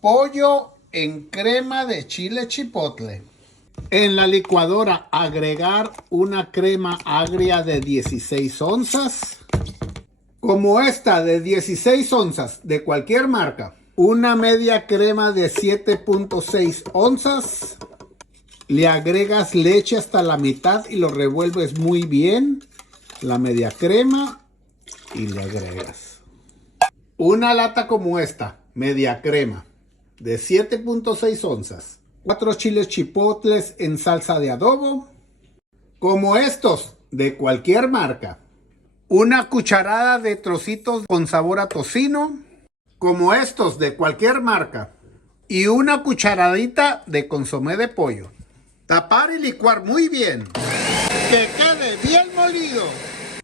Pollo en crema de chile chipotle. En la licuadora agregar una crema agria de 16 onzas. Como esta de 16 onzas de cualquier marca. Una media crema de 7.6 onzas. Le agregas leche hasta la mitad y lo revuelves muy bien. La media crema y le agregas una lata como esta, media crema de 7.6 onzas. 4 chiles chipotles en salsa de adobo, como estos de cualquier marca. Una cucharada de trocitos con sabor a tocino, como estos de cualquier marca. Y una cucharadita de consomé de pollo. Tapar y licuar muy bien. Que quede bien molido.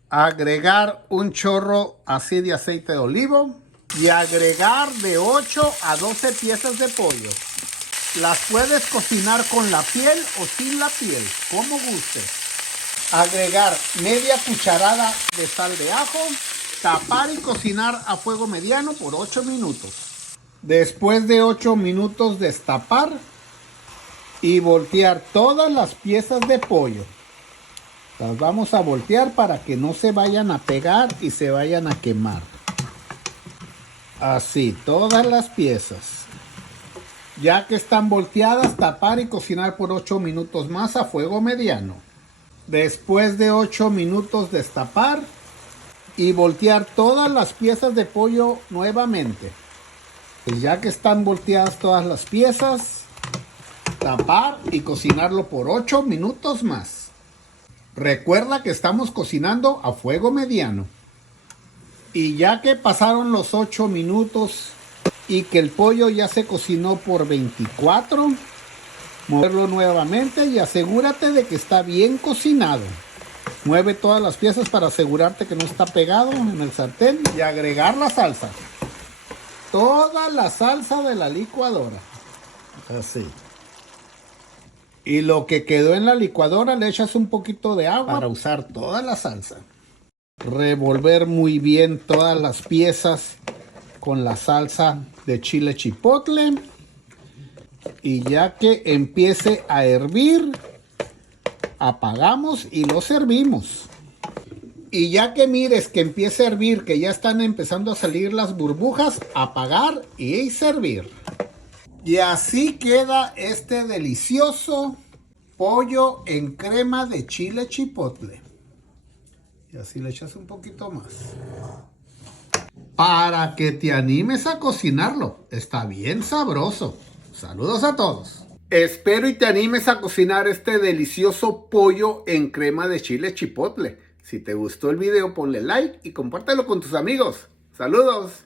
Agregar un chorro así de aceite de olivo. Y agregar de 8 a 12 piezas de pollo. Las puedes cocinar con la piel o sin la piel, como gustes. Agregar media cucharada de sal de ajo. Tapar y cocinar a fuego mediano por 8 minutos. Después de 8 minutos destapar y voltear todas las piezas de pollo. Las vamos a voltear para que no se vayan a pegar y se vayan a quemar. Así, todas las piezas. Ya que están volteadas, tapar y cocinar por 8 minutos más a fuego mediano. Después de 8 minutos destapar y voltear todas las piezas de pollo nuevamente. Pues ya que están volteadas todas las piezas, tapar y cocinarlo por 8 minutos más. Recuerda que estamos cocinando a fuego mediano. Y ya que pasaron los 8 minutos y que el pollo ya se cocinó por 24, moverlo nuevamente y asegúrate de que está bien cocinado. Mueve todas las piezas para asegurarte que no está pegado en el sartén y agregar la salsa. Toda la salsa de la licuadora. Así. Y lo que quedó en la licuadora le echas un poquito de agua para usar toda la salsa. Revolver muy bien todas las piezas con la salsa de chile chipotle. Y ya que empiece a hervir, apagamos y lo servimos. Y ya que mires que empiece a hervir, que ya están empezando a salir las burbujas, apagar y servir. Y así queda este delicioso pollo en crema de chile chipotle. Y así le echas un poquito más. Para que te animes a cocinarlo. Está bien sabroso. Saludos a todos. Espero y te animes a cocinar este delicioso pollo en crema de chile chipotle. Si te gustó el video, ponle like y compártelo con tus amigos. Saludos.